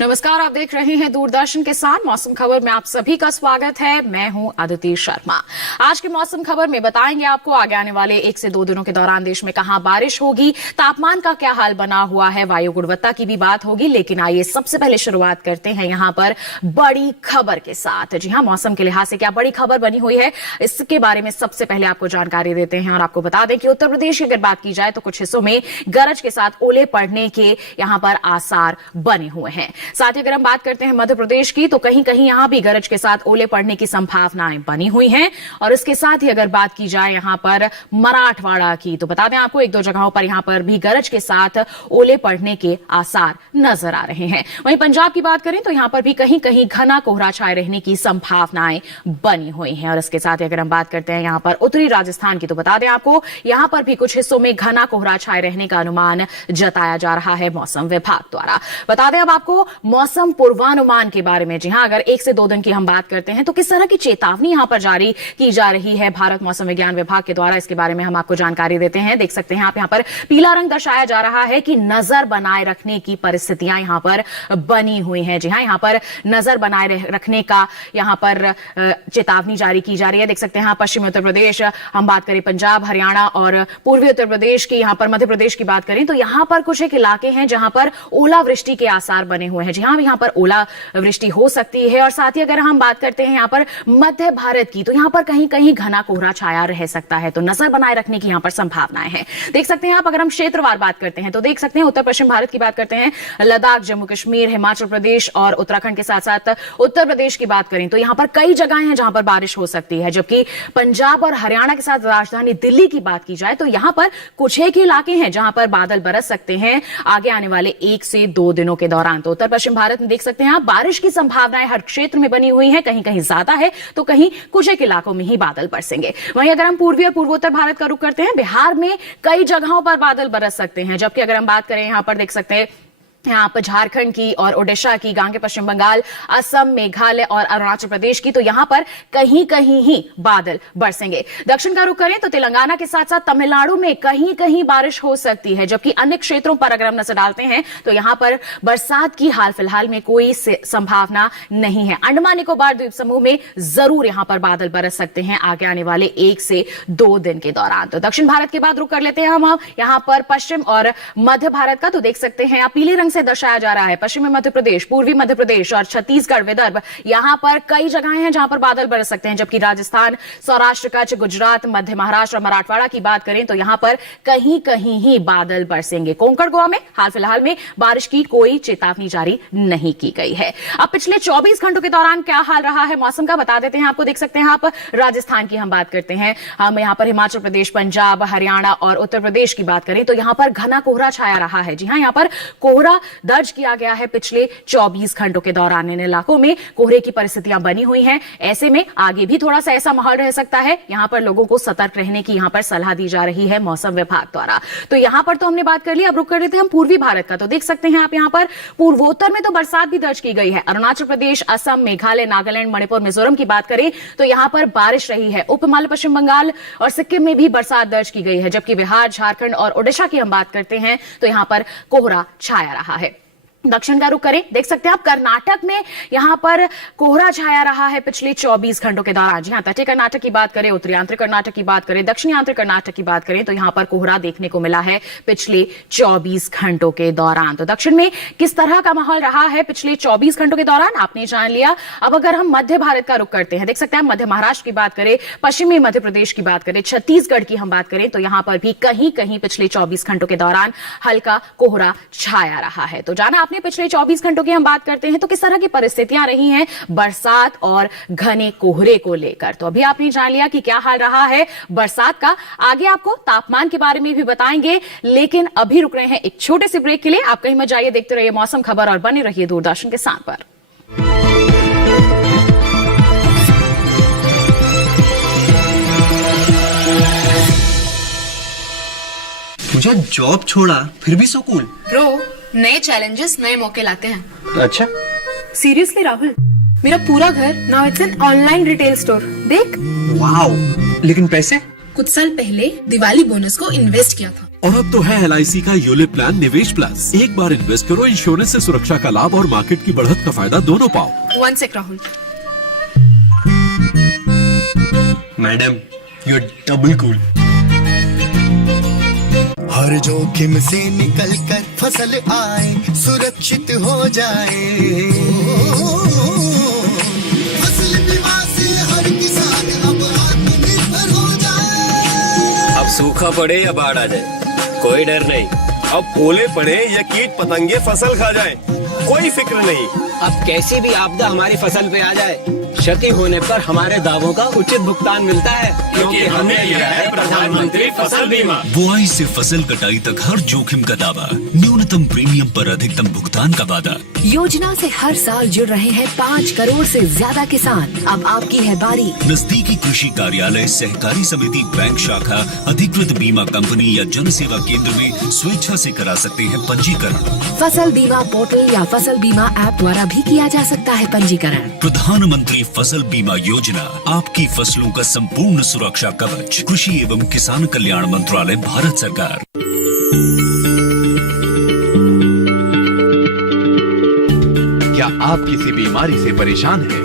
नमस्कार, आप देख रहे हैं दूरदर्शन के साथ मौसम खबर में आप सभी का स्वागत है। मैं हूं अदिति शर्मा। आज की मौसम खबर में बताएंगे आपको आगे आने वाले 1 से 2 दिनों के दौरान देश में कहां बारिश होगी, तापमान का क्या हाल बना हुआ है, वायु गुणवत्ता की भी बात होगी। लेकिन आइए सबसे पहले शुरुआत करते हैं यहां पर बड़ी खबर के साथ। जी हां, मौसम के लिहाज से क्या बड़ी खबर बनी हुई है, इसके बारे में सबसे पहले आपको जानकारी देते हैं और आपको बता दें कि उत्तर प्रदेश की अगर बात की जाए तो कुछ हिस्सों में गरज के साथ ओले पड़ने के यहां पर आसार बने हुए हैं। साथ ही अगर हम बात करते हैं मध्य प्रदेश की तो कहीं कहीं यहां भी गरज के साथ ओले पड़ने की संभावनाएं बनी हुई हैं। और इसके साथ ही अगर बात की जाए यहां पर मराठवाड़ा की तो बता दें आपको 1-2 जगहों पर यहां पर भी गरज के साथ ओले पड़ने के आसार नजर आ रहे हैं। वहीं पंजाब की बात करें तो यहां पर भी कहीं कहीं घना कोहरा छाए रहने की संभावनाएं बनी हुई हैं। और इसके साथ ही अगर हम बात करते हैं यहां पर उत्तरी राजस्थान की तो बता दें आपको यहां पर भी कुछ हिस्सों में घना कोहरा छाए रहने का अनुमान जताया जा रहा है मौसम विभाग द्वारा। बता दें अब आपको मौसम पूर्वानुमान के बारे में। जी हां, अगर 1 से 2 दिन की हम बात करते हैं तो किस तरह की चेतावनी यहां पर जारी की जा रही है भारत मौसम विज्ञान विभाग के द्वारा, इसके बारे में हम आपको जानकारी देते हैं। देख सकते हैं आप यहां पर पीला रंग दर्शाया जा रहा है कि नजर बनाए रखने की परिस्थितियां यहां पर बनी हुई हैं। जी हां, यहां पर नजर बनाए रखने का यहां पर चेतावनी जारी की जा रही है। देख सकते हैं पश्चिमी उत्तर प्रदेश, हम बात करें पंजाब, हरियाणा और पूर्वी उत्तर प्रदेश की, यहां पर मध्य प्रदेश की बात करें तो यहां पर कुछ एक इलाके हैं जहां पर ओलावृष्टि के आसार बने हुए हैं। जी हां, यहां पर ओलावृष्टि हो सकती है। और साथ ही अगर हम बात करते हैं यहां पर मध्य भारत की तो यहां पर कहीं कहीं घना कोहरा छाया रह सकता है, तो नजर बनाए रखने की यहां पर संभावनाएं हैं। देख सकते हैं आप, अगर हम क्षेत्रवार बात करते हैं तो देख सकते हैं उत्तर पश्चिम भारत की बात करते हैं, लद्दाख, जम्मू कश्मीर, हिमाचल प्रदेश और उत्तराखंड के साथ साथ उत्तर प्रदेश की बात करें तो यहां पर कई जगहें हैं जहां पर बारिश हो सकती है। जबकि पंजाब और हरियाणा के साथ राजधानी दिल्ली की बात की जाए तो यहां पर कुछ एक इलाके हैं जहां पर बादल बरस सकते हैं आगे आने वाले 1 से 2 दिनों के दौरान। तो उत्तर पश्चिम भारत में देख सकते हैं आप बारिश की संभावनाएं हर क्षेत्र में बनी हुई हैं, कहीं कहीं ज्यादा है तो कहीं कुछ एक इलाकों में ही बादल बरसेंगे। वहीं अगर हम पूर्वी और पूर्वोत्तर भारत का रुख करते हैं, बिहार में कई जगहों पर बादल बरस सकते हैं। जबकि अगर हम बात करें यहां पर देख सकते हैं यहां पर झारखंड की और ओडिशा की, गांगे पश्चिम बंगाल, असम, मेघालय और अरुणाचल प्रदेश की तो यहां पर कहीं कहीं ही बादल बरसेंगे। दक्षिण का रुख करें तो तेलंगाना के साथ साथ तमिलनाडु में कहीं कहीं बारिश हो सकती है। जबकि अन्य क्षेत्रों पर अगर हम नजर डालते हैं तो यहां पर बरसात की हाल फिलहाल में कोई संभावना नहीं है। अंडमान निकोबार द्वीप समूह में जरूर यहां पर बादल बरस सकते हैं आगे आने वाले 1 से 2 दिन के दौरान। तो दक्षिण भारत के बाद रुख कर लेते हैं हम यहां पर पश्चिम और मध्य भारत का। तो देख सकते हैं आप पीले रंग से दर्शाया जा रहा है पश्चिमी मध्य प्रदेश, पूर्वी मध्य प्रदेश और छत्तीसगढ़, विदर्भ, यहां पर कई जगहें हैं जहां पर बादल बरस सकते हैं। जबकि राजस्थान, सौराष्ट्र, कच्छ, गुजरात, मध्य महाराष्ट्र और मराठवाड़ा की बात करें तो यहां पर कहीं कहीं ही बादल बरसेंगे। कोंकण, गोवा में हाल फिलहाल में बारिश की कोई चेतावनी जारी नहीं की गई है। अब पिछले 24 घंटों के दौरान क्या हाल रहा है मौसम का बता देते हैं आपको। देख सकते हैं आप राजस्थान की हम बात करते हैं, हम यहां पर हिमाचल प्रदेश, पंजाब, हरियाणा और उत्तर प्रदेश की बात करें तो यहां पर घना कोहरा छाया रहा है। जी हां, यहां पर कोहरा दर्ज किया गया है पिछले 24 घंटों के दौरान। इन इलाकों में कोहरे की परिस्थितियां बनी हुई हैं। ऐसे में आगे भी थोड़ा सा ऐसा माहौल रह सकता है। यहां पर लोगों को सतर्क रहने की यहां पर सलाह दी जा रही है मौसम विभाग द्वारा। तो यहां पर तो हमने बात कर ली, अब रुक कर लेते हैं हम पूर्वी भारत का। तो देख सकते हैं आप यहां पर पूर्वोत्तर में तो बरसात भी दर्ज की गई है। अरुणाचल प्रदेश, असम, मेघालय, नागालैंड, मणिपुर, मिजोरम की बात करें तो यहां पर बारिश रही है। उप हिमालय, पश्चिम बंगाल और सिक्किम में भी बरसात दर्ज की गई है। जबकि बिहार, झारखंड और ओडिशा की हम बात करते हैं तो यहां पर कोहरा छाया रहा है। दक्षिण का रुख करें, देख सकते हैं आप कर्नाटक में यहां पर कोहरा छाया रहा है पिछले 24 घंटों के दौरान। जी हां, तटीय कर्नाटक की बात करें, उत्तरी आंतरिक कर्नाटक की बात करें, दक्षिणी आंतरिक कर्नाटक की बात करें तो यहां पर कोहरा देखने को मिला है पिछले 24 घंटों के दौरान। तो दक्षिण में किस तरह का माहौल रहा है पिछले 24 घंटों के दौरान आपने जान लिया। अब अगर हम मध्य भारत का रुख करते हैं, देख सकते हैं मध्य महाराष्ट्र की बात करें, पश्चिमी मध्य प्रदेश की बात करें, छत्तीसगढ़ की हम बात करें तो यहां पर भी कहीं कहीं पिछले 24 घंटों के दौरान हल्का कोहरा छाया रहा है। तो जाना आपने पिछले 24 घंटों की हम बात करते हैं तो किस तरह की परिस्थितियां रही हैं बरसात और घने कोहरे को लेकर। तो अभी आपने जान लिया कि क्या हाल रहा है बरसात का। आगे आपको तापमान के बारे में भी बताएंगे, लेकिन अभी रुक रहे हैं एक छोटे से ब्रेक के लिए। आप कहीं मत जाइए, देखते रहिए मौसम खबर और बने रहिए दूरदर्शन के साथ पर। मुझे जॉब छोड़ा फिर भी सो कूल। ब्रो, नए चैलेंजेस नए मौके लाते हैं। अच्छा, सीरियसली राहुल, मेरा पूरा घर now it's an online retail store. देख, वाओ, लेकिन पैसे? कुछ साल पहले दिवाली बोनस को इन्वेस्ट किया था और अब तो है LIC का यूलिप प्लान निवेश प्लस। एक बार इन्वेस्ट करो, इंश्योरेंस से सुरक्षा का लाभ और मार्केट की बढ़त का फायदा दोनों पाओ। 1 sec Rahul. Madam, you are double cool. हर जोखिम से निकल कर फसल आए, सुरक्षित हो जाए। फसल बीमा से हर किसान अब आत्मनिर्भर हो जाए। अब सूखा पड़े या बाढ़ आ जाए, कोई डर नहीं। अब ओले पड़े या कीट पतंगे फसल खा जाए, कोई फिक्र नहीं। अब कैसी भी आपदा हमारी फसल पे आ जाए, क्षति होने पर हमारे दावों का उचित भुगतान मिलता है, क्योंकि हमने लिया है प्रधानमंत्री फसल बीमा। बुआई से फसल कटाई तक हर जोखिम का दावा, न्यूनतम प्रीमियम पर अधिकतम भुगतान का वादा। योजना से हर साल जुड़ रहे हैं 5 करोड़ से ज्यादा किसान। अब आपकी है बारी। नजदीकी कृषि कार्यालय, सहकारी समिति, बैंक शाखा, अधिकृत बीमा कंपनी या जन सेवा केंद्र में स्वेच्छा से करा सकते हैं पंजीकरण। फसल बीमा पोर्टल या फसल बीमा ऐप द्वारा भी किया जा सकता है पंजीकरण। प्रधानमंत्री फसल बीमा योजना, आपकी फसलों का संपूर्ण सुरक्षा कवच। कृषि एवं किसान कल्याण मंत्रालय, भारत सरकार। क्या आप किसी बीमारी से परेशान हैं?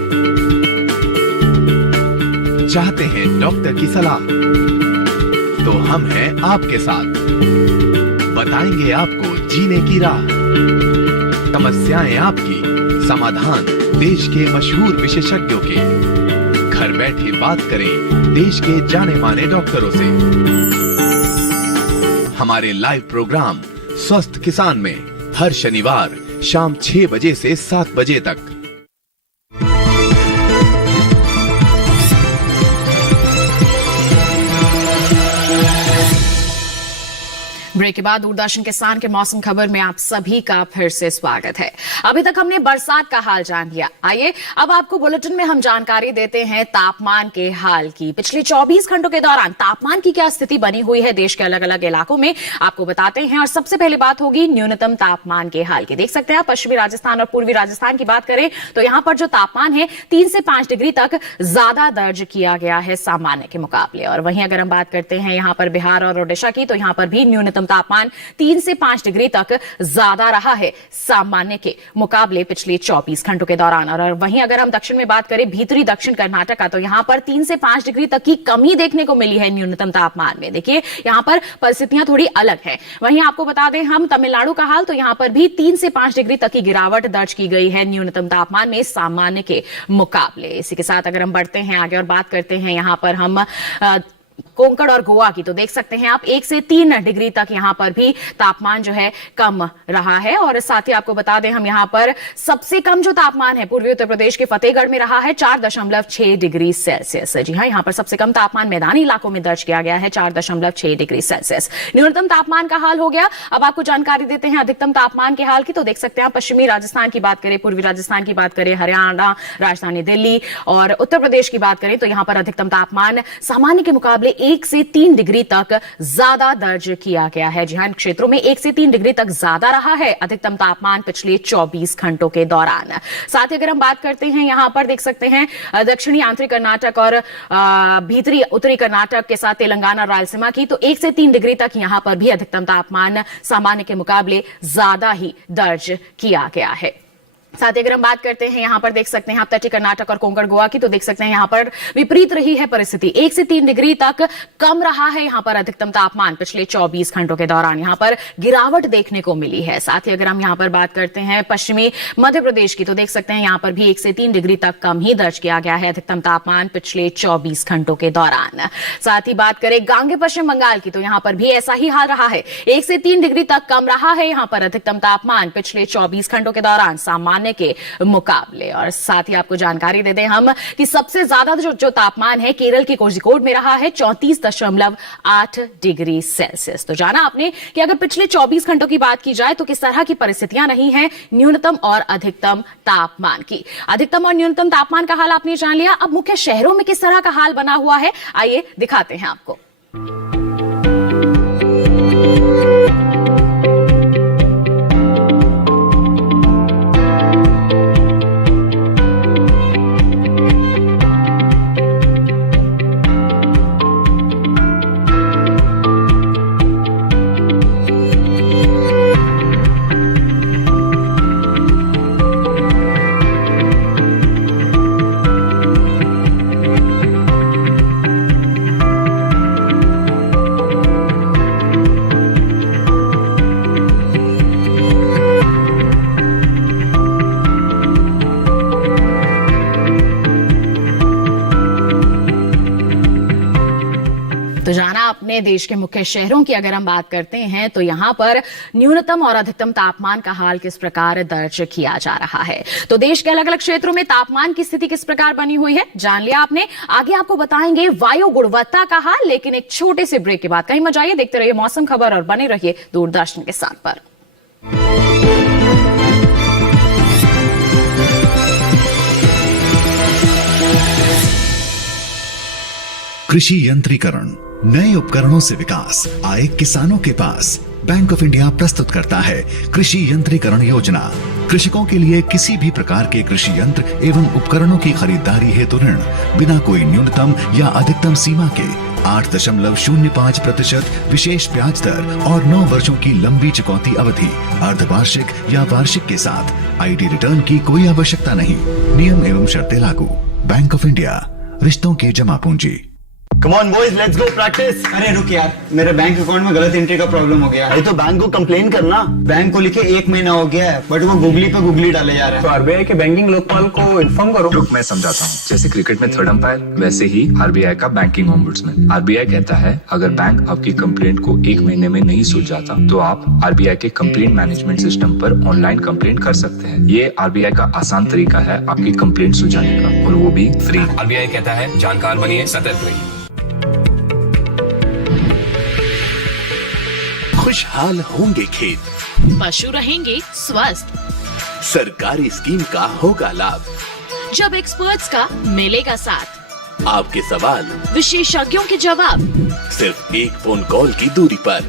चाहते हैं डॉक्टर की सलाह? तो हम हैं आपके साथ। बताएंगे आपको जीने की राह। समस्याएं आपकी, समाधान देश के मशहूर विशेषज्ञों के। घर बैठे बात करें देश के जाने माने डॉक्टरों से। हमारे लाइव प्रोग्राम स्वस्थ किसान में हर शनिवार शाम 6 बजे से 7 बजे तक। ब्रेक के बाद दूरदर्शन किसान के मौसम खबर में आप सभी का फिर से स्वागत है। अभी तक हमने बरसात का हाल जान लिया। आइए अब आपको बुलेटिन में हम जानकारी देते हैं तापमान के हाल की। पिछले 24 घंटों के दौरान तापमान की क्या स्थिति बनी हुई है देश के अलग अलग इलाकों में, आपको बताते हैं। और सबसे पहले बात होगी न्यूनतम तापमान के हाल की। देख सकते हैं आप, पश्चिमी राजस्थान और पूर्वी राजस्थान की बात करें तो यहां पर जो तापमान है 3 से 5 डिग्री तक ज्यादा दर्ज किया गया है सामान्य के मुकाबले। और वहीं अगर हम बात करते हैं यहां पर बिहार और ओडिशा की, तो यहां पर भी न्यूनतम तापमान 3 से 5 डिग्री तक ज्यादा रहा है सामान्य के मुकाबले पिछले 24 घंटों के दौरान। और वहीं अगर हम दक्षिण में बात करें, भीतरी दक्षिण कर्नाटक का, तो यहां पर 3 से 5 डिग्री तक की कमी देखने को मिली है न्यूनतम तापमान में। देखिए यहां पर परिस्थितियां थोड़ी अलग है। वहीं आपको बता दें हम तमिलनाडु का हाल, तो यहां पर भी 3 से 5 डिग्री तक की गिरावट दर्ज की गई है न्यूनतम तापमान में सामान्य के मुकाबले। इसी के साथ अगर हम बढ़ते हैं आगे और बात करते हैं यहां पर हम कोंकण और गोवा की, तो देख सकते हैं आप 1 से 3 डिग्री तक यहां पर भी तापमान जो है कम रहा है। और साथ ही आपको बता दें हम यहां पर सबसे कम जो तापमान है पूर्वी उत्तर प्रदेश के फतेहगढ़ में रहा है 4.6 डिग्री सेल्सियस। जी हां, यहां पर सबसे कम तापमान मैदानी इलाकों में दर्ज किया गया है 4.6 डिग्री सेल्सियस। न्यूनतम तापमान का हाल हो गया। अब आपको जानकारी देते हैं अधिकतम तापमान के हाल की। तो देख सकते हैं आप, पश्चिमी राजस्थान की बात करें, पूर्वी राजस्थान की बात करें, हरियाणा, राजधानी दिल्ली और उत्तर प्रदेश की बात करें, तो यहां पर अधिकतम तापमान सामान्य के मुकाबले 1 से 3 डिग्री तक ज्यादा दर्ज किया गया है। जी हां, इन क्षेत्रों में 1 से 3 डिग्री तक ज्यादा रहा है अधिकतम तापमान पिछले 24 घंटों के दौरान। साथ ही अगर हम बात करते हैं यहां पर देख सकते हैं दक्षिणी आंतरिक कर्नाटक और भीतरी उत्तरी कर्नाटक के साथ तेलंगाना और रायलसीमा की, तो 1 से 3 डिग्री तक यहां पर भी अधिकतम तापमान सामान्य के मुकाबले ज्यादा ही दर्ज किया गया है। साथ ही अगर हम बात करते हैं यहां पर देख सकते हैं आप तटीय कर्नाटक और कोंकण गोवा की, तो देख सकते हैं यहां पर विपरीत रही है परिस्थिति। 1 से 3 डिग्री तक कम रहा है यहां पर अधिकतम तापमान पिछले 24 घंटों के दौरान। यहां पर गिरावट देखने को मिली है। साथ ही अगर हम यहां पर बात करते हैं पश्चिमी मध्य प्रदेश की, तो देख सकते हैं यहां पर भी 1 से 3 डिग्री तक कम ही दर्ज किया गया है अधिकतम तापमान पिछले 24 घंटों के दौरान। साथ ही बात करें गांगे पश्चिम बंगाल की, तो यहां पर भी ऐसा ही हाल रहा है। 1 से 3 डिग्री तक कम रहा है यहां पर अधिकतम तापमान पिछले 24 घंटों के दौरान सामान्य के मुकाबले। और साथ ही आपको जानकारी दे दें हम कि सबसे ज्यादा जो तापमान है केरल के कोझिकोड में रहा है 34.8 डिग्री सेल्सियस। तो जाना आपने कि अगर पिछले 24 घंटों की बात की जाए तो किस तरह की परिस्थितियां रही हैं न्यूनतम और अधिकतम तापमान की। अधिकतम और न्यूनतम तापमान का हाल आपने जान लिया। अब मुख्य शहरों में किस तरह का हाल बना हुआ है, आइए दिखाते हैं आपको। अपने देश के मुख्य शहरों की अगर हम बात करते हैं तो यहाँ पर न्यूनतम और अधिकतम तापमान का हाल किस प्रकार दर्ज किया जा रहा है। तो देश के अलग अलग क्षेत्रों में तापमान की स्थिति किस प्रकार बनी हुई है जान लिया आपने। आगे आपको बताएंगे वायु गुणवत्ता का हाल, लेकिन एक छोटे से ब्रेक के बाद कहीं मत जाइए, देखते रहिए मौसम खबर और बने रहिए दूरदर्शन के साथ पर। कृषि यंत्रीकरण, नए उपकरणों से विकास आए किसानों के पास। बैंक ऑफ इंडिया प्रस्तुत करता है कृषि यंत्रीकरण योजना। कृषकों के लिए किसी भी प्रकार के कृषि यंत्र एवं उपकरणों की खरीदारी हेतु ऋण बिना कोई न्यूनतम या अधिकतम सीमा के 8.05% विशेष ब्याज दर और 9 वर्षों की लंबी चुकौती अवधि, अर्धवार्षिक या वार्षिक के साथ आईटी रिटर्न की कोई आवश्यकता नहीं। नियम एवं शर्तें लागू। बैंक ऑफ इंडिया, रिश्तों की जमा पूंजी। Come on boys, let's go practice. अरे रुक यार, मेरे बैंक अकाउंट में गलत एंट्री का प्रॉब्लम हो गया है। अरे तो बैंक को कंप्लेन करना। बैंक को लिखे 1 महीना हो गया है, बट वो गूगली पे गूगली डाले जा रहे हैं। तो आरबीआई के बैंकिंग लोकपाल को इन्फॉर्म करो। रुक, मैं समझाता हूँ। जैसे क्रिकेट में थर्ड अंपायर, वैसे ही आरबीआई का बैंकिंग ओम्बुड्समैन। आरबीआई कहता है अगर बैंक आपकी कंप्लेंट को 1 महीने में नहीं सुलझाता तो आप आरबीआई के कंप्लेंट मैनेजमेंट सिस्टम पर ऑनलाइन कंप्लेंट कर सकते हैं। ये आरबीआई का आसान तरीका है आपकी कंप्लेंट सुलझाने का, और वो भी फ्री। आरबीआई कहता है जानकार बनिए, सतर्क रहिए। खुशहाल होंगे खेत, पशु रहेंगे स्वस्थ, सरकारी स्कीम का होगा लाभ, जब एक्सपर्ट्स का मिलेगा साथ, आपके सवाल विशेषज्ञों के जवाब, सिर्फ एक फोन कॉल की दूरी पर।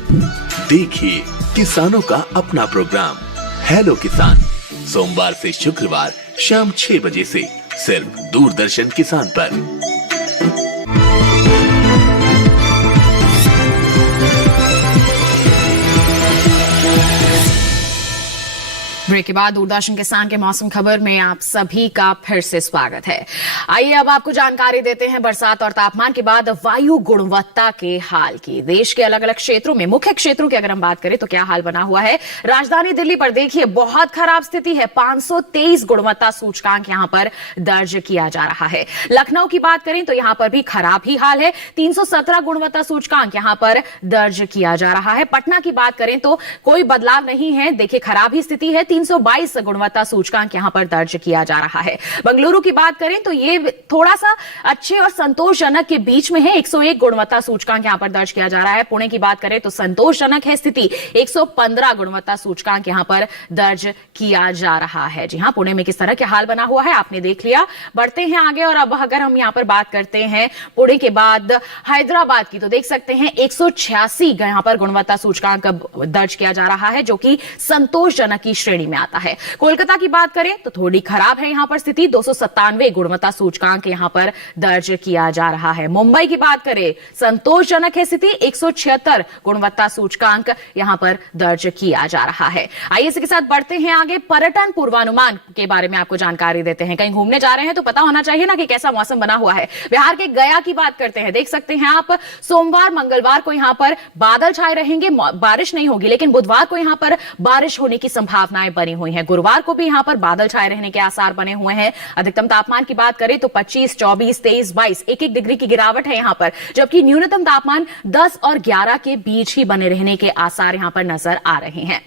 देखिए किसानों का अपना प्रोग्राम हेलो किसान, सोमवार से शुक्रवार शाम 6 बजे से सिर्फ दूरदर्शन किसान पर। ब्रेक के बाद दूरदर्शन किसान के मौसम खबर में आप सभी का फिर से स्वागत है। आइए अब आपको जानकारी देते हैं बरसात और तापमान के बाद वायु गुणवत्ता के हाल की। देश के अलग अलग क्षेत्रों में, मुख्य क्षेत्रों की अगर हम बात करें तो क्या हाल बना हुआ है। राजधानी दिल्ली पर देखिए बहुत खराब स्थिति है, 523 गुणवत्ता सूचकांक यहां पर दर्ज किया जा रहा है। लखनऊ की बात करें तो यहां पर भी खराब ही हाल है, 317 गुणवत्ता सूचकांक यहां पर दर्ज किया जा रहा है। पटना की बात करें तो कोई बदलाव नहीं है, देखिए खराब ही स्थिति है, 322 गुणवत्ता सूचकांक यहां पर दर्ज किया जा रहा है। बंगलुरु की बात करें तो ये थोड़ा सा अच्छे और संतोषजनक के बीच में है, 101 गुणवत्ता सूचकांक यहां पर दर्ज किया जा रहा है। पुणे की बात करें तो संतोषजनक है स्थिति, 115 गुणवत्ता सूचकांक यहां पर दर्ज किया जा रहा है। जी हां, पुणे में किस तरह के हाल बना हुआ है आपने देख लिया। बढ़ते हैं आगे और अब अगर हम यहां पर बात करते हैं पुणे के बाद हैदराबाद की, तो देख सकते हैं 186 यहां पर गुणवत्ता सूचकांक दर्ज किया जा रहा है, जो कि संतोषजनक की श्रेणी में आता है। कोलकाता की बात करें तो थोड़ी खराब है यहां पर स्थिति, 297 गुणवत्ता सूचकांक यहां पर दर्ज किया जा रहा है। मुंबई की बात करें संतोषजनक है स्थिति, 176 गुणवत्ता सूचकांक यहां पर दर्ज किया जा रहा है। आइए इसके साथ बढ़ते हैं आगे, पर्यटन पूर्वानुमान के बारे में आपको जानकारी देते हैं। कहीं घूमने जा रहे हैं तो पता होना चाहिए ना कि कैसा मौसम बना हुआ है। बिहार के गया की बात करते हैं, देख सकते हैं आप सोमवार मंगलवार को यहां पर बादल छाए रहेंगे, बारिश नहीं होगी, लेकिन बुधवार को यहां पर बारिश होने की संभावनाएं बनी हुई हैं। गुरुवार को भी यहां पर बादल छाए रहने के आसार बने हुए हैं। अधिकतम तापमान की बात करें तो 25, 24, 23, 22 1-1 डिग्री की गिरावट है यहां पर, जबकि न्यूनतम तापमान 10 और 11 के बीच ही बने रहने के आसार यहां पर नजर आ रहे हैं।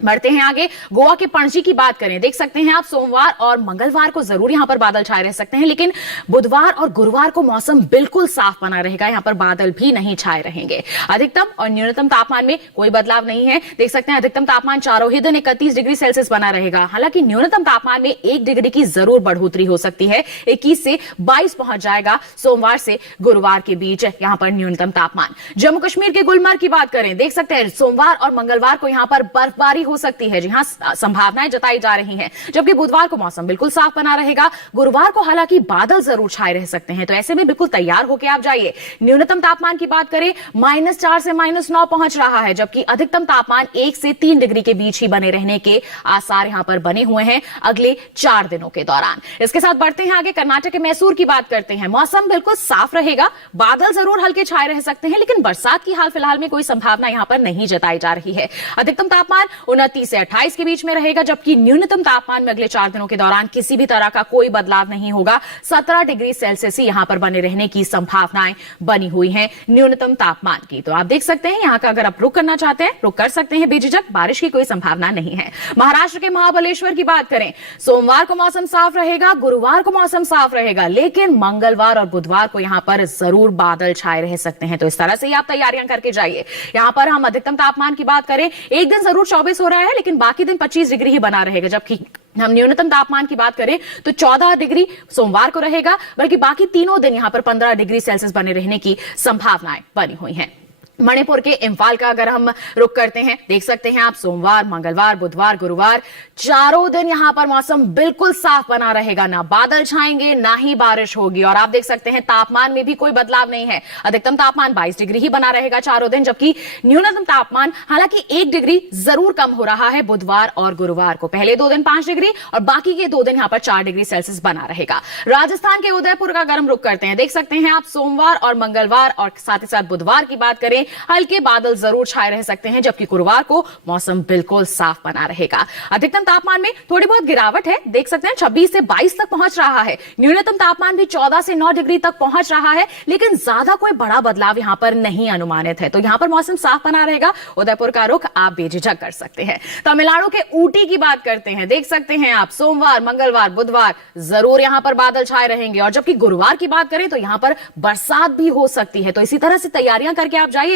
बढ़ते हैं आगे, गोवा के पणजी की बात करें, देख सकते हैं आप सोमवार और मंगलवार को जरूर यहां पर बादल छाए रह सकते हैं, लेकिन बुधवार और गुरुवार को मौसम बिल्कुल साफ बना रहेगा, यहां पर बादल भी नहीं छाए रहेंगे। अधिकतम और न्यूनतम तापमान में कोई बदलाव नहीं है, देख सकते हैं अधिकतम तापमान चारों ही दिन 31 डिग्री सेल्सियस बना रहेगा। हालांकि न्यूनतम तापमान में 1 डिग्री की जरूर बढ़ोतरी हो सकती है, 21 से 22 पहुंच जाएगा सोमवार से गुरुवार के बीच यहां पर न्यूनतम तापमान। जम्मू कश्मीर के गुलमर्ग की बात करें, देख सकते हैं सोमवार और मंगलवार को यहां पर बर्फबारी हो सकती है, जी हां, संभावनाएं जताई जा रही हैं, जबकि बुधवार को मौसम बिल्कुल साफ बना रहेगा। गुरुवार को हालांकि बादल जरूर छाए रह सकते हैं, तो ऐसे में बिल्कुल तैयार होकर आप जाइए। न्यूनतम तापमान की बात करें, -4 से -9 पहुंच रहा है, जबकि अधिकतम तापमान 1 से 3 डिग्री के बीच ही बने रहने के आसार यहां पर बने हुए हैं अगले 4 दिनों के दौरान। इसके साथ बढ़ते हैं आगे, कर्नाटक के मैसूर की बात करते हैं। मौसम बिल्कुल साफ रहेगा, बादल जरूर हल्के छाए रह सकते हैं, लेकिन बरसात की हाल फिलहाल में कोई संभावना यहां पर नहीं जताई जा रही है। अधिकतम तापमान 29 से 28 के बीच में रहेगा, जबकि न्यूनतम तापमान में अगले 4 दिनों के दौरान किसी भी तरह का कोई बदलाव नहीं होगा। 17 डिग्री सेल्सियस ही यहां पर बने रहने की संभावनाएं बनी हुई हैं न्यूनतम तापमान की। तो आप देख सकते हैं यहां का अगर आप रुक करना चाहते हैं रुक कर सकते हैं बेझिझक, बारिश की कोई संभावना नहीं है। महाराष्ट्र के महाबलेश्वर की बात करें, सोमवार को मौसम साफ रहेगा, गुरुवार को मौसम साफ रहेगा, लेकिन मंगलवार और बुधवार को यहां पर जरूर बादल छाए रह सकते हैं। तो इस तरह से ही आप तैयारियां करके जाइए। यहां पर हम अधिकतम तापमान की बात करें, एक दिन जरूर 24 हो रहा है, लेकिन बाकी दिन 25 डिग्री ही बना रहेगा, जबकि हम न्यूनतम तापमान की बात करें तो 14 डिग्री सोमवार को रहेगा, बल्कि बाकी तीनों दिन यहां पर 15 डिग्री सेल्सियस बने रहने की संभावनाएं बनी हुई हैं। मणिपुर के इंफाल का अगर हम रुक करते हैं, देख सकते हैं आप सोमवार, मंगलवार, बुधवार, गुरुवार, चारों दिन यहां पर मौसम बिल्कुल साफ बना रहेगा, ना बादल छाएंगे ना ही बारिश होगी। और आप देख सकते हैं तापमान में भी कोई बदलाव नहीं है, अधिकतम तापमान 22 डिग्री ही बना रहेगा चारों दिन, जबकि न्यूनतम तापमान हालांकि 1 डिग्री जरूर कम हो रहा है बुधवार और गुरुवार को। पहले 2 दिन 5 डिग्री और बाकी के 2 दिन यहां पर 4 डिग्री सेल्सियस बना रहेगा। राजस्थान के उदयपुर का अगर हम रुक करते हैं, देख सकते हैं आप सोमवार और मंगलवार और साथ ही साथ बुधवार की बात करें, हल्के बादल जरूर छाए रह सकते हैं, जबकि गुरुवार को मौसम बिल्कुल साफ बना रहेगा। अधिकतम तापमान में थोड़ी बहुत गिरावट है, देख सकते हैं 26 से 22 तक पहुंच रहा है। न्यूनतम तापमान भी 14 से 9 डिग्री तक पहुंच रहा है, लेकिन ज्यादा कोई बड़ा बदलाव यहां पर नहीं अनुमानित है। तो यहां पर मौसम साफ बना रहेगा। उदयपुर का रुख आप बेझिझक कर सकते हैं। तमिलनाडु के ऊटी की बात करते हैं, देख सकते हैं आप सोमवार, मंगलवार, बुधवार जरूर यहां पर बादल छाए रहेंगे, और जबकि गुरुवार की बात करें तो यहां पर बरसात भी हो सकती है। तो इसी तरह से तैयारियां करके आप जाइएगा।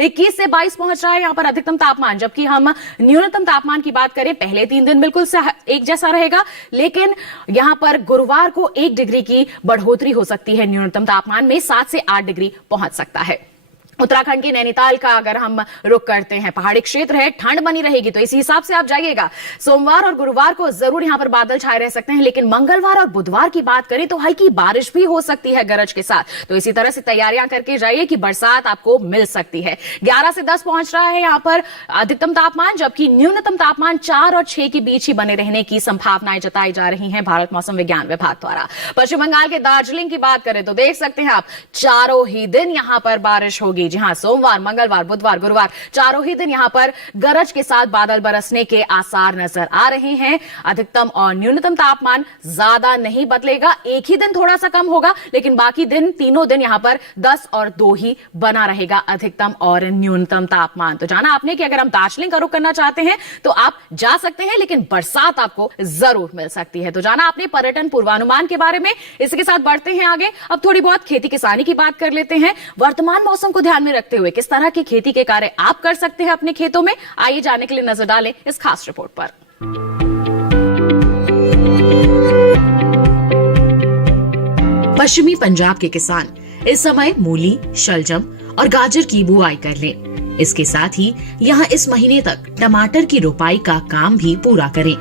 21 से 22 पहुंच रहा है यहां पर अधिकतम तापमान, जबकि हम न्यूनतम तापमान की बात करें पहले 3 दिन बिल्कुल एक जैसा रहेगा, लेकिन यहां पर गुरुवार को 1 डिग्री की बढ़ोतरी हो सकती है, न्यूनतम तापमान में 7 से 8 डिग्री पहुंच सकता है। उत्तराखंड के नैनीताल का अगर हम रुक करते हैं, पहाड़ी क्षेत्र है, ठंड बनी रहेगी, तो इसी हिसाब से आप जाइएगा। सोमवार और गुरुवार को जरूर यहां पर बादल छाए रह सकते हैं, लेकिन मंगलवार और बुधवार की बात करें तो हल्की बारिश भी हो सकती है गरज के साथ। तो इसी तरह से तैयारियां करके जाइए कि बरसात आपको मिल सकती है। 11 से 10 पहुंच रहा है यहां पर अधिकतम तापमान, जबकि न्यूनतम तापमान 4 और 6 के बीच ही बने रहने की संभावनाएं जताई जा रही है भारत मौसम विज्ञान विभाग द्वारा। पश्चिम बंगाल के दार्जिलिंग की बात करें तो देख सकते हैं आप चारों ही दिन यहां पर बारिश होगी। जी हां, सोमवार, मंगलवार, बुधवार, गुरुवार चारों ही दिन यहां पर गरज के साथ बादल बरसने के आसार नजर आ रहे हैं। अधिकतम और न्यूनतम तापमान ज्यादा नहीं बदलेगा, एक ही दिन थोड़ा सा कम होगा, लेकिन बाकी दिन तीनों दिन यहां पर 10 और 2 ही बना रहेगा अधिकतम और न्यूनतम तापमान। तो जाना आपने कि अगर हम दार्जिलिंग का रुख करना चाहते हैं तो आप जा सकते हैं, लेकिन बरसात आपको जरूर मिल सकती है। तो जाना आपने पर्यटन पूर्वानुमान के बारे में। इसके साथ बढ़ते हैं आगे, अब थोड़ी बहुत खेती किसानी की बात कर लेते हैं। वर्तमान मौसम को ध्यान में रखते हुए किस तरह की खेती के कार्य आप कर सकते हैं अपने खेतों में, आइए जानने के लिए नजर डालें इस खास रिपोर्ट पर। पश्चिमी पंजाब के किसान इस समय मूली, शलजम और गाजर की बुआई कर लें। इसके साथ ही यहाँ इस महीने तक टमाटर की रोपाई का काम भी पूरा करें।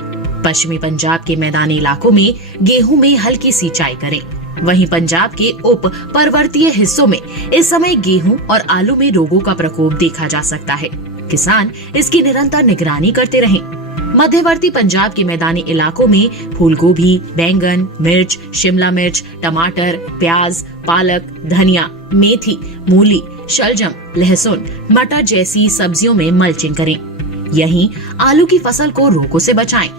पश्चिमी पंजाब के मैदानी इलाकों में गेहूं में हल्की सिंचाई करें। वहीं पंजाब के उप पर्वतीय हिस्सों में इस समय गेहूं और आलू में रोगों का प्रकोप देखा जा सकता है। किसान इसकी निरंतर निगरानी करते रहें। मध्यवर्ती पंजाब के मैदानी इलाकों में फूलगोभी, बैंगन, मिर्च, शिमला मिर्च, टमाटर, प्याज, पालक, धनिया, मेथी, मूली, शलजम, लहसुन, मटर जैसी सब्जियों में मल्चिंग करें। यहीं आलू की फसल को रोगों से बचाएं।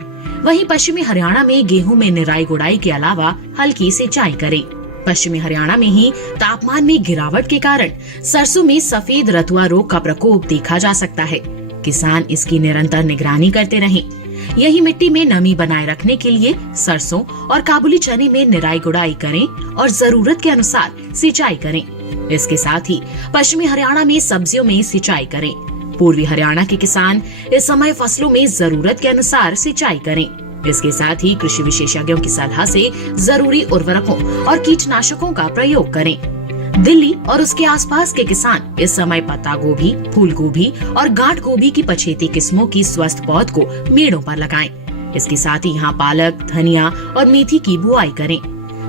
वहीं पश्चिमी हरियाणा में गेहूं में निराई गुड़ाई के अलावा हल्की सिंचाई करें। पश्चिमी हरियाणा में ही तापमान में गिरावट के कारण सरसों में सफेद रतुआ रोग का प्रकोप देखा जा सकता है। किसान इसकी निरंतर निगरानी करते रहें। यही मिट्टी में नमी बनाए रखने के लिए सरसों और काबुली चने में निराई गुड़ाई करें और जरूरत के अनुसार सिंचाई करें। इसके साथ ही पश्चिमी हरियाणा में सब्जियों में सिंचाई करें। पूर्वी हरियाणा के किसान इस समय फसलों में जरूरत के अनुसार सिंचाई करें। इसके साथ ही कृषि विशेषज्ञों की सलाह से जरूरी उर्वरकों और कीटनाशकों का प्रयोग करें। दिल्ली और उसके आसपास के किसान इस समय पत्ता गोभी, फूल गोभी और गांठ गोभी की पछेती किस्मों की स्वस्थ पौध को मेड़ों पर लगाएं। इसके साथ ही यहाँ पालक, धनिया और मेथी की बुआई करें।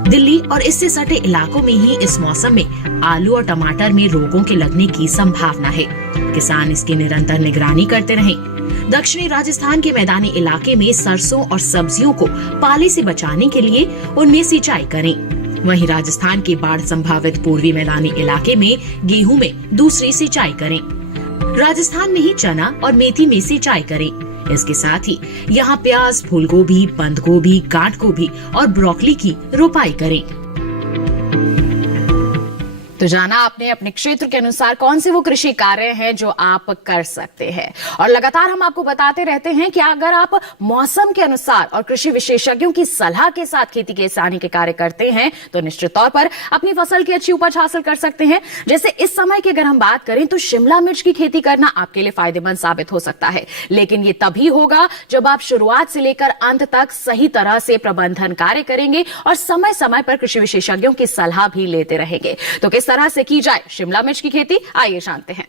दिल्ली और इससे सटे इलाकों में ही इस मौसम में आलू और टमाटर में रोगों के लगने की संभावना है। किसान इसकी निरंतर निगरानी करते रहें। दक्षिणी राजस्थान के मैदानी इलाके में सरसों और सब्जियों को पाले से बचाने के लिए उनमें सिंचाई करें। वहीं राजस्थान के बाढ़ संभावित पूर्वी मैदानी इलाके में गेहूं में दूसरी सिंचाई करें। राजस्थान में ही चना और मेथी में सिंचाई करें। इसके साथ ही यहाँ प्याज, फूल गोभी, बंद गोभी, गांठ गोभी और ब्रोकली की रोपाई करें। तो जाना आपने अपने क्षेत्र के अनुसार कौन से वो कृषि कार्य हैं जो आप कर सकते हैं। और लगातार हम आपको बताते रहते हैं कि अगर आप मौसम के अनुसार और कृषि विशेषज्ञों की सलाह के साथ खेती किसानी के कार्य करते हैं तो निश्चित तौर पर अपनी फसल की अच्छी उपज हासिल कर सकते हैं। जैसे इस समय की अगर हम बात करें तो शिमला मिर्च की खेती करना आपके लिए फायदेमंद साबित हो सकता है, लेकिन ये तभी होगा जब आप शुरुआत से लेकर अंत तक सही तरह से प्रबंधन कार्य करेंगे और समय समय पर कृषि विशेषज्ञों की सलाह भी लेते रहेंगे। तो किस तरह से की जाए शिमला मिर्च की खेती, आइए जानते हैं।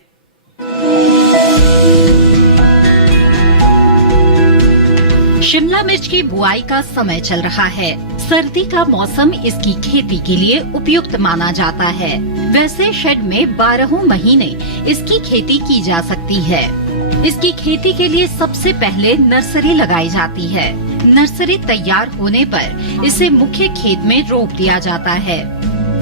शिमला मिर्च की बुआई का समय चल रहा है। सर्दी का मौसम इसकी खेती के लिए उपयुक्त माना जाता है। वैसे शेड में 12 महीने इसकी खेती की जा सकती है। इसकी खेती के लिए सबसे पहले नर्सरी लगाई जाती है। नर्सरी तैयार होने पर इसे मुख्य खेत में रोप दिया जाता है।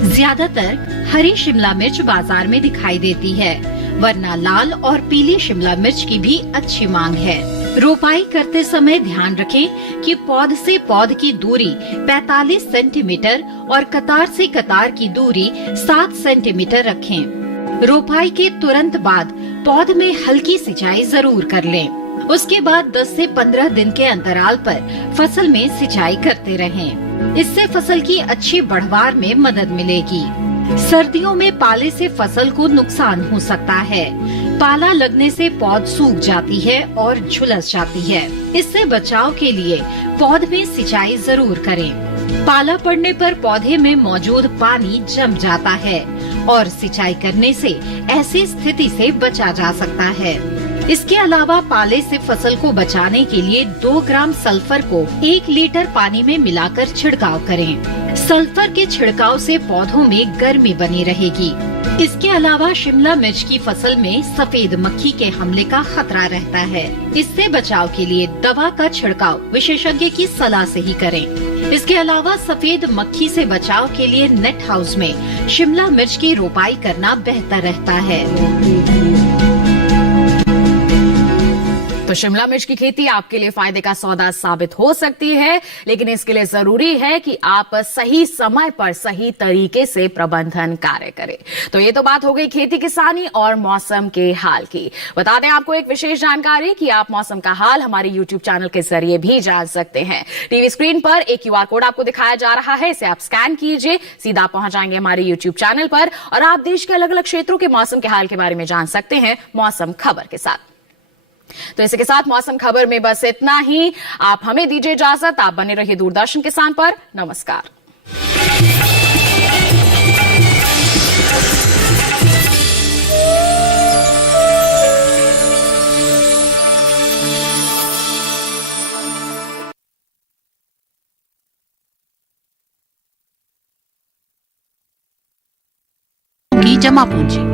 ज्यादातर हरी शिमला मिर्च बाजार में दिखाई देती है, वरना लाल और पीली शिमला मिर्च की भी अच्छी मांग है। रोपाई करते समय ध्यान रखें कि पौध से पौध की दूरी 45 सेंटीमीटर और कतार से कतार की दूरी 7 सेंटीमीटर रखें। रोपाई के तुरंत बाद पौध में हल्की सिंचाई जरूर कर लें। उसके बाद 10 से 15 दिन के अंतराल पर फसल में सिंचाई करते रहें। इससे फसल की अच्छी बढ़वार में मदद मिलेगी। सर्दियों में पाले से फसल को नुकसान हो सकता है। पाला लगने से पौध सूख जाती है और झुलस जाती है। इससे बचाव के लिए पौध में सिंचाई जरूर करें। पाला पड़ने पर पौधे में मौजूद पानी जम जाता है और सिंचाई करने से ऐसी स्थिति से बचा जा सकता है। इसके अलावा पाले से फसल को बचाने के लिए 2 ग्राम सल्फर को 1 लीटर पानी में मिलाकर छिड़काव करें। सल्फर के छिड़काव से पौधों में गर्मी बनी रहेगी। इसके अलावा शिमला मिर्च की फसल में सफेद मक्खी के हमले का खतरा रहता है। इससे बचाव के लिए दवा का छिड़काव विशेषज्ञ की सलाह से ही करें। इसके अलावा सफेद मक्खी से बचाव के लिए नेट हाउस में शिमला मिर्च की रोपाई करना बेहतर रहता है। तो शिमला मिर्च की खेती आपके लिए फायदे का सौदा साबित हो सकती है, लेकिन इसके लिए जरूरी है कि आप सही समय पर सही तरीके से प्रबंधन कार्य करें। तो ये तो बात हो गई खेती किसानी और मौसम के हाल की। बता दें आपको एक विशेष जानकारी कि आप मौसम का हाल हमारे YouTube चैनल के जरिए भी जान सकते हैं। टीवी स्क्रीन पर एक QR कोड आपको दिखाया जा रहा है, इसे आप स्कैन कीजिए, सीधा पहुंच जाएंगे हमारे YouTube चैनल पर और आप देश के अलग अलग क्षेत्रों के मौसम के हाल के बारे में जान सकते हैं मौसम खबर के साथ। तो इसी के साथ मौसम खबर में बस इतना ही। आप हमें दीजिए इजाजत। आप बने रहिए दूरदर्शन किसान पर। नमस्कार। जमा पूंजी